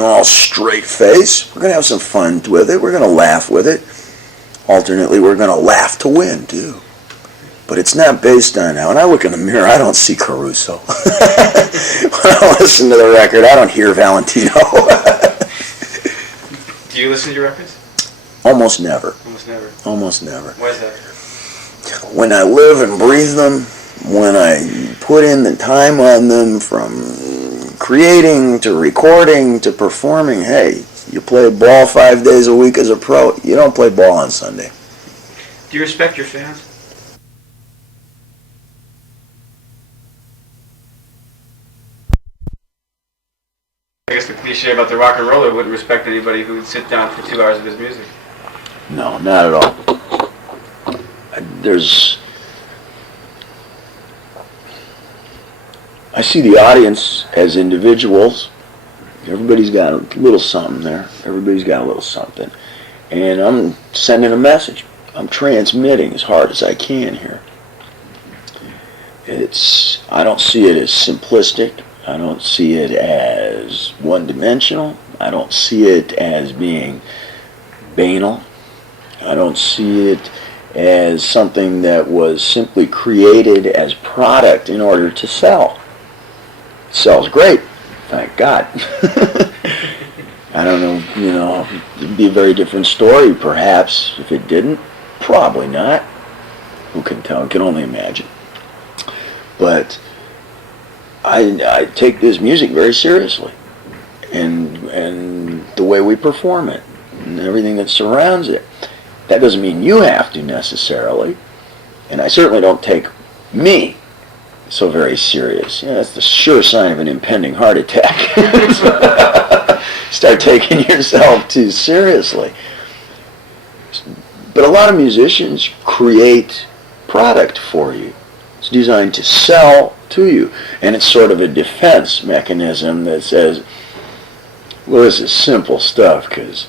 all straight face. We're going to have some fun with it. We're going to laugh with it. Alternately, we're going to laugh to win, too. But it's not based on that. When I look in the mirror, I don't see Caruso. When I listen to the record, I don't hear Valentino. Do you listen to your records? Almost never. Almost never. Almost never. Why is that? When I live and breathe them, when I put in the time on them, from creating to recording to performing, hey, you play ball 5 days a week as a pro. You don't play ball on Sunday. Do you respect your fans? I guess the cliche about the rock and roller wouldn't respect anybody who would sit down for 2 hours of his music. No, not at all. I see the audience as individuals. Everybody's got a little something there. Everybody's got a little something. And I'm sending a message. I'm transmitting as hard as I can here. I don't see it as simplistic. I don't see it as one-dimensional. I don't see it as being banal. I don't see it as something that was simply created as product in order to sell. It sells great, thank God. I don't know, it'd be a very different story perhaps if it didn't. Probably not. Who can tell? I can only imagine. But I take this music very seriously, and the way we perform it, and everything that surrounds it. That doesn't mean you have to necessarily, and I certainly don't take me so very serious. That's the sure sign of an impending heart attack. Start taking yourself too seriously. But a lot of musicians create product for you. It's designed to sell to you, and it's sort of a defense mechanism that says, well, this is simple stuff because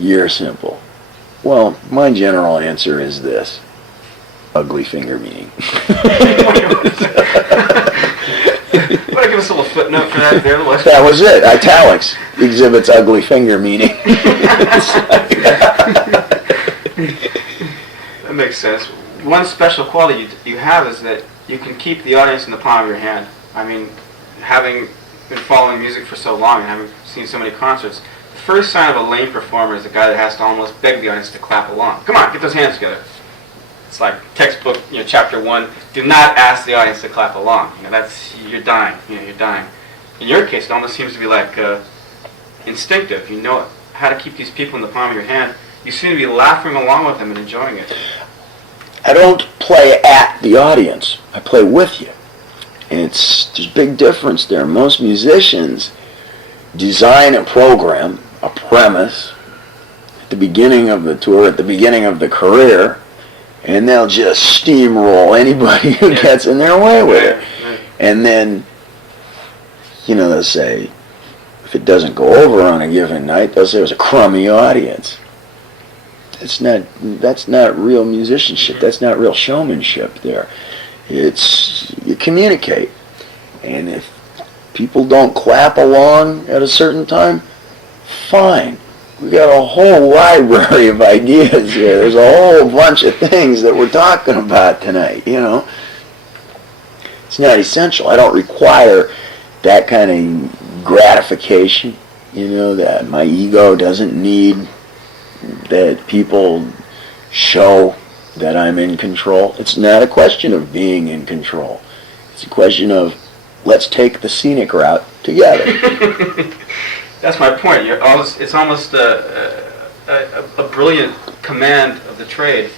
you're simple. Well, my general answer is this: ugly finger meaning. Want to give us a little footnote for that there? That was it. Italics exhibits ugly finger meaning. That makes sense. One special quality you have is that you can keep the audience in the palm of your hand. I mean, having been following music for so long and having seen so many concerts, the first sign of a lame performer is a guy that has to almost beg the audience to clap along. Come on, get those hands together. It's like textbook, chapter 1. Do not ask the audience to clap along. You're dying. You're dying. In your case, it almost seems to be like instinctive. You know how to keep these people in the palm of your hand. You seem to be laughing along with them and enjoying it. I don't play at the audience. I play with you. And there's a big difference there. Most musicians design a program, a premise, at the beginning of the tour, at the beginning of the career, and they'll just steamroll anybody who gets in their way with it. And then, they'll say, if it doesn't go over on a given night, they'll say it was a crummy audience. That's not real musicianship. That's not real showmanship there. You communicate. And if people don't clap along at a certain time, fine. We got a whole library of ideas here. There's a whole bunch of things that we're talking about tonight, It's not essential. I don't require that kind of gratification, that my ego doesn't need, that people show that I'm in control. It's not a question of being in control. It's a question of, let's take the scenic route together. That's my point. It's almost a brilliant command of the trade.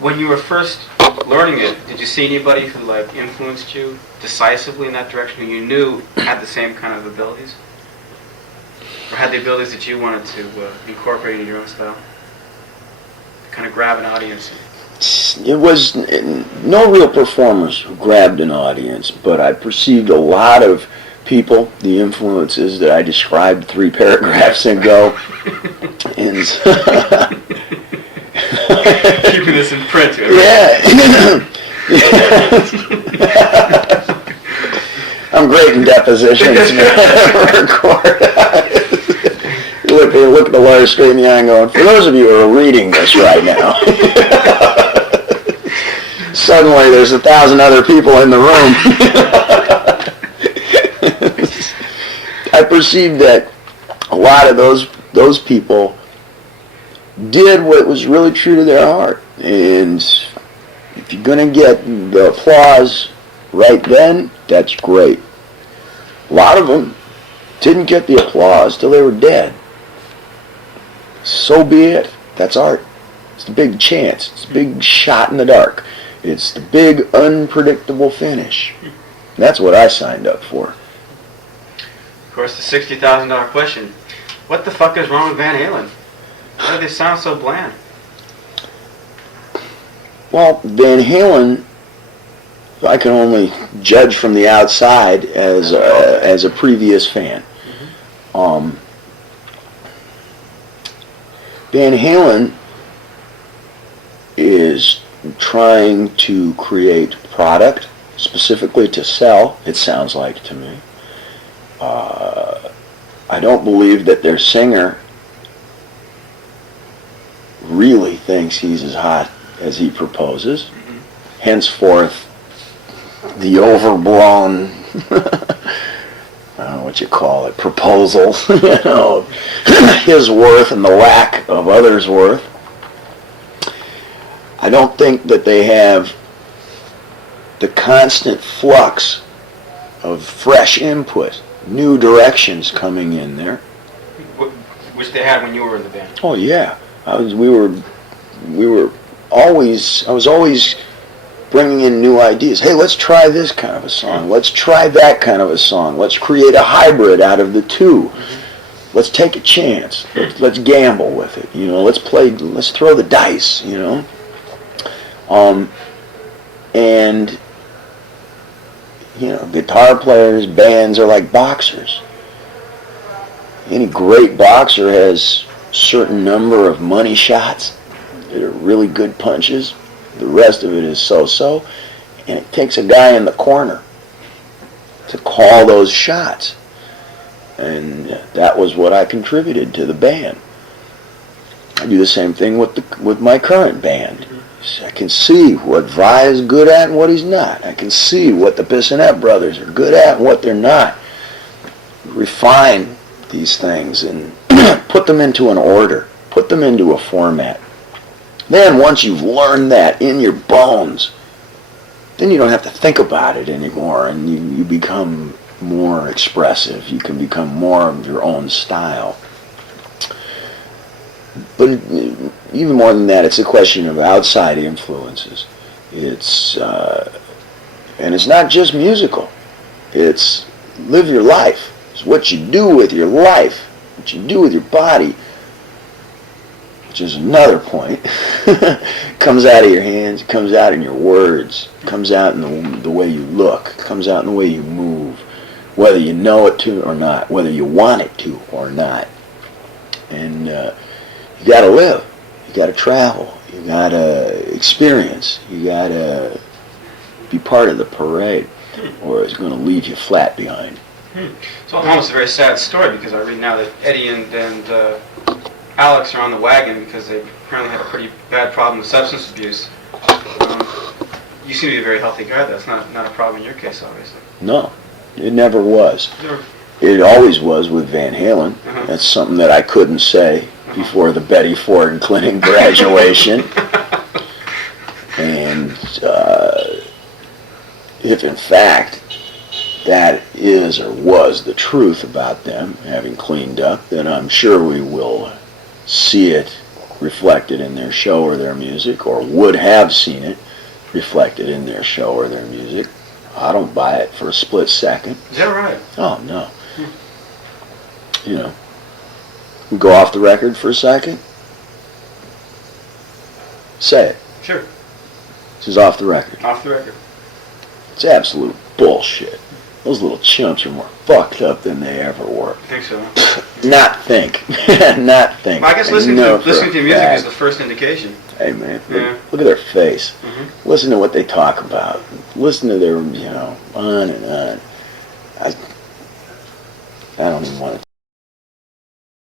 When you were first learning it, did you see anybody who influenced you decisively in that direction, who you knew had the same kind of abilities? Or had the abilities that you wanted to incorporate in your own style? To kind of grab an audience? It was no real performers who grabbed an audience, but I perceived a lot of people, the influences that I described 3 paragraphs ago. And keeping this in print. Yeah. I'm great in depositions. Record. look at the lawyer straight in the eye and going, for those of you who are reading this right now, suddenly there's 1,000 other people in the room. I perceived that a lot of those people did what was really true to their heart. And if you're going to get the applause right then, that's great. A lot of them didn't get the applause till they were dead. So be it. That's art. It's the big chance. It's the big shot in the dark. It's the big unpredictable finish. That's what I signed up for. Of course, the $60,000 question. What the fuck is wrong with Van Halen? Why do they sound so bland? Well, Van Halen, I can only judge from the outside as a previous fan. Van Halen is trying to create product specifically to sell, it sounds like to me. I don't believe that their singer really thinks he's as hot as he proposes. Henceforth, the overblown, I don't know what you call it, proposal, his worth and the lack of others' worth. I don't think that they have the constant flux of fresh input, new directions coming in there. Which they had when you were in the band. Oh yeah, I was always bringing in new ideas. Hey, let's try this kind of a song. Let's try that kind of a song. Let's create a hybrid out of the two. Let's take a chance. Let's gamble with it. Let's throw the dice. And guitar players, bands are like boxers. Any great boxer has a certain number of money shots that are really good punches. The rest of it is so-so. And it takes a guy in the corner to call those shots. And that was what I contributed to the band. I do the same thing with my current band. I can see what Vi is good at and what he's not. I can see what the Bissonette brothers are good at and what they're not. Refine these things and put them into an order. Put them into a format. Then once you've learned that in your bones, then you don't have to think about it anymore, and you become more expressive. You can become more of your own style. But even more than that, it's a question of outside influences. And it's not just musical. It's live your life. It's what you do with your life, what you do with your body, which is another point. Comes out of your hands, comes out in your words, comes out in the way you look, comes out in the way you move, whether you know it to or not, whether you want it to or not. And you got to live, you got to travel, you got to experience, you got to be part of the parade, or it's going to leave you flat behind. So it's almost a very sad story, because I read now that Eddie and Alex are on the wagon because they apparently had a pretty bad problem with substance abuse. You seem to be a very healthy guy. That's not a problem in your case, obviously. No, it never was. Sure. It always was with Van Halen. That's something that I couldn't say before the Betty Ford Clinton graduation. And if in fact that is or was the truth about them having cleaned up, then I'm sure we will see it reflected in their show or their music, or would have seen it reflected in their show or their music. I don't buy it for a split second. Is that right? Oh, no. We go off the record for a second. Say it. Sure. This is off the record. Off the record. It's absolute bullshit. Those little chumps are more fucked up than they ever were. I think so. Not think. Not think. Well, I guess listening to your music is the first indication. Hey man, look at their face. Listen to what they talk about. Listen to their, on and on. I don't even want to